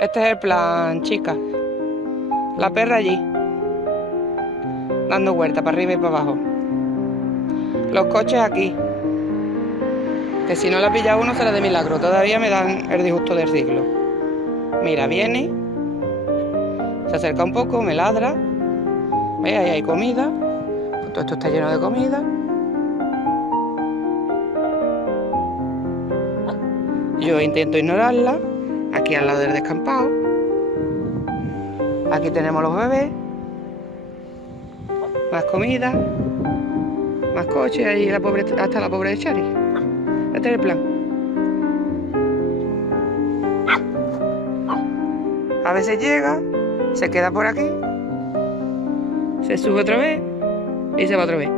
Este es el plan, chicas. La perra allí, dando vueltas para arriba y para abajo. Los coches aquí. Que si no la pilla uno será de milagro. Todavía me dan el disgusto del siglo. Mira, viene. Se acerca un poco, me ladra. Ve, ahí hay comida. Pues todo esto está lleno de comida. Yo intento ignorarla. Aquí al lado del descampado. Aquí tenemos los bebés. Más comida. Más coches. Ahí hasta la pobre de Chari. Este es el plan. A veces llega, se queda por aquí, se sube otra vez y se va otra vez.